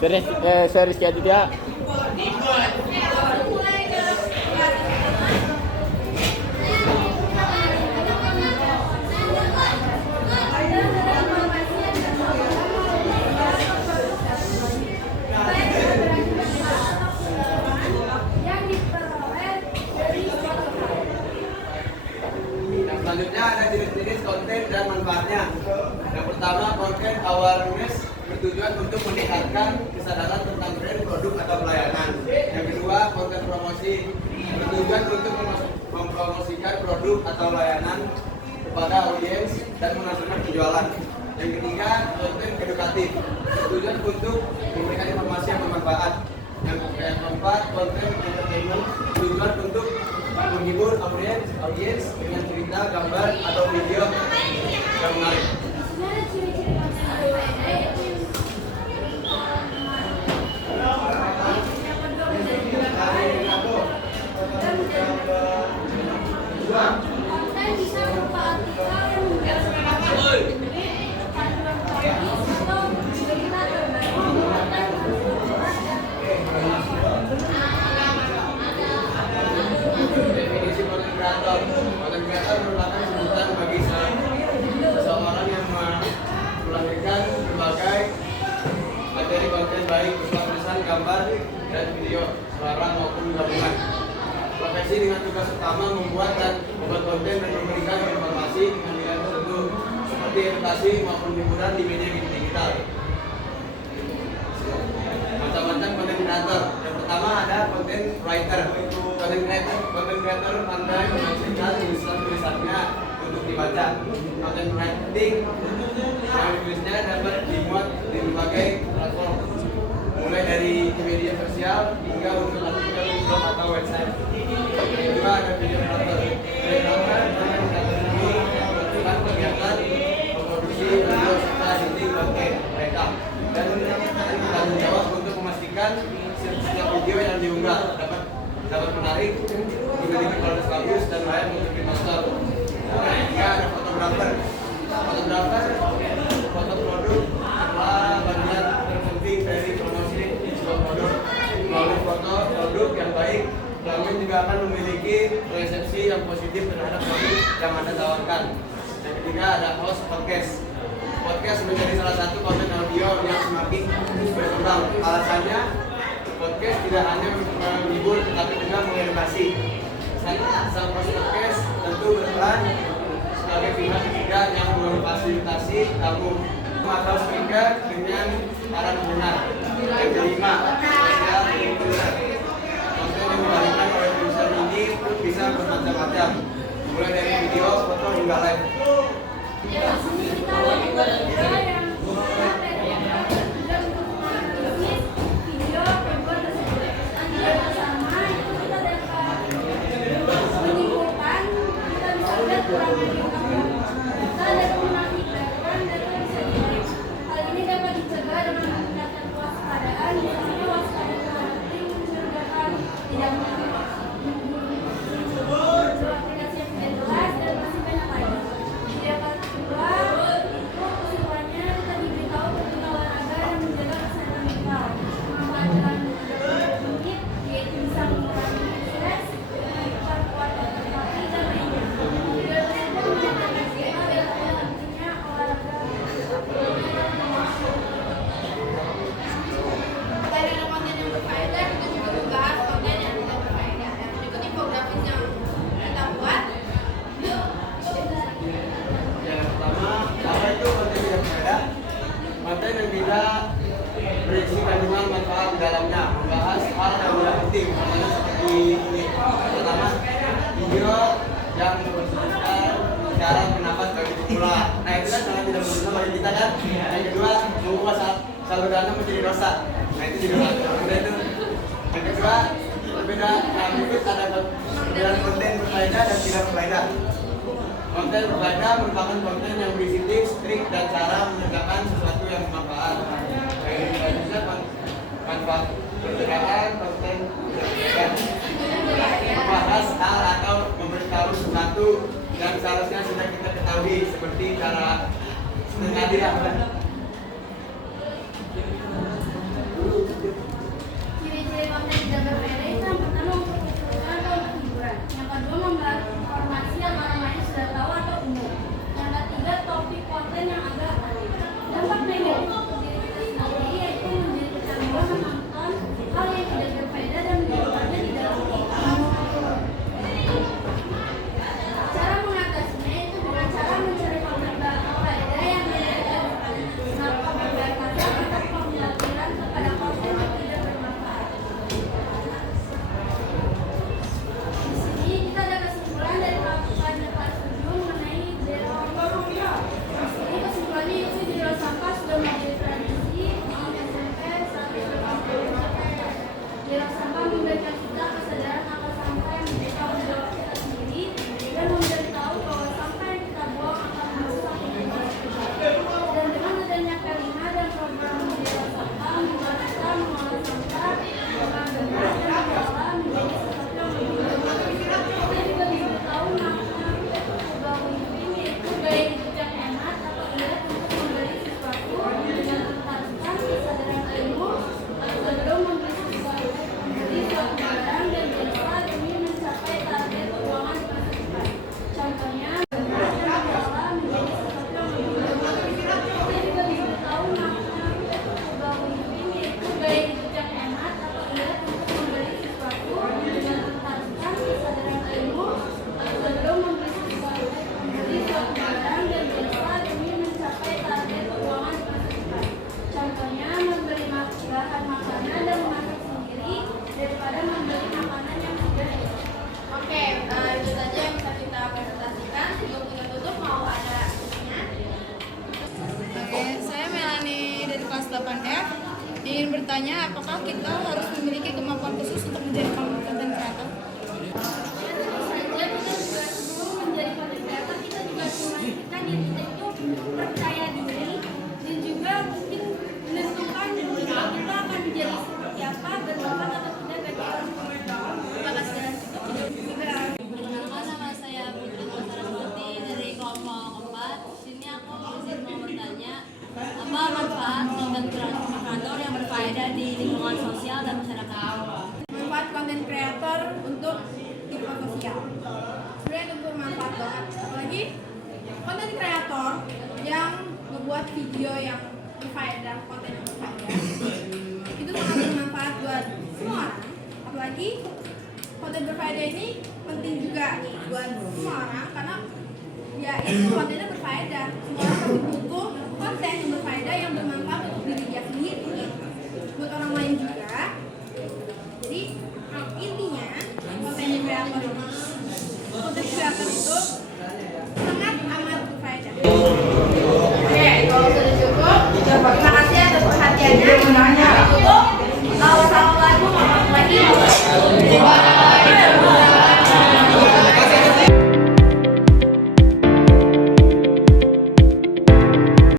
Saya Rizky Aditya. Selanjutnya ada jenis-jenis konten dan manfaatnya. Yang pertama, konten awareness bertujuan untuk meningkatkan kesadaran tentang brand, produk atau pelayanan. Yang kedua, konten promosi bertujuan untuk mempromosikan produk atau layanan kepada audiens dan menghasilkan penjualan. Yang ketiga, konten edukatif bertujuan untuk memberikan informasi yang bermanfaat. Yang keempat, konten entertainment bertujuan untuk menghibur audiens dengan cerita, gambar, atau video yang menarik. Definisi konten kreator. Konten kreator merupakan sebutan bagi seseorang yang melahirkan berbagai materi konten baik berupa tulisan, gambar, dan video, suara maupun gabungan. Profesi dengan tugas utama membuat konten dan memberikan informasi dengan nilai tertentu seperti edukasi maupun hiburan di media digital. Macam-macam konten kreator. Yang pertama ada konten writer. Konten kreator pandai menghasilkan tulisannya untuk dibaca. Konten writing yang ditulisnya dapat dimuat di berbagai platform, mulai dari media sosial hingga untuk artikel blog atau website. Yang kedua ada videografer. Videografer ini melakukan kegiatan memproduksi video serta editing konten mereka dan bertanggung jawab untuk memastikan setiap video yang diunggah dapat menarik, memiliki kualitas bagus dan layak untuk ditonton. Ketiga ada fotografer. Fotografer foto produk adalah bagian terpenting dari promosi sebuah produk. Melalui foto produk yang baik, pelanggan juga akan memiliki persepsi yang positif terhadap produk yang Anda tawarkan. Yang ketiga ada host podcast. Podcast menjadi salah satu konten audio yang semakin berkembang. Alasannya, podcast tidak hanya menghibur tetapi juga mengedukasi. Sang host podcast tentu berperan sebagai pihak ketiga yang memfasilitasi tamu atau speaker dengan para pendengar. Yang kelima, sosial influencer. Konten yang dibagikan oleh influencer ini bisa bermacam-macam, mulai dari video, foto hingga live. Konten yang tidak berisi kandungan manfaat di dalamnya, membahas hal yang tidak penting, contohnya seperti ini. Pertama, video yang menunjukkan cara bernafas bagi pemula. Nah itu kan sangat tidak berguna bagi kita kan. Yang kedua, mengubah saldo dana menjadi dosa. Nah itu juga itu. Yang kedua, perbedaan berikut ada perbedaan konten berfaedah dan tidak berfaedah. Konten berfaedah merupakan konten yang berisi tips, trik, dan cara mengerjakan sesuatu yang bermanfaat. Selanjutnya manfaat pencerahan konten berfaedah membahas hal atau memberitahu sesuatu yang seharusnya sudah kita ketahui, seperti cara setengah ingin bertanya, apakah kita harus memiliki kemampuan khusus untuk menjadi content creator? Menjadi content creator kita juga memastikan diri kita itu percaya diri dan juga mungkin menentukan kita akan menjadi seperti apa, bermanfaat atau tidak bagi orang. Terima kasih. Perkenalkan, nama saya Putri Saraswati dari kelompok 4. Sini aku izin mau bertanya, apa manfaat konten kreator yang berfaedah di lingkungan sosial dan masyarakat? Manfaat konten creator untuk kehidupan sosial. Sebenarnya itu bermanfaat banget. Apalagi konten creator yang membuat video yang berfaedah, konten yang berfaedah, itu sangat bermanfaat buat semua orang. Apalagi konten berfaedah ini penting juga buat semua orang karena ya itu kontennya berfaedah. Semua orang pasti butuh konten yang berfaedah yang bermanfaat untuk diri dia sendiri, buat orang lain juga. Jadi intinya konten kreator itu sangat amat berfaedah. Oke, kalau sudah cukup,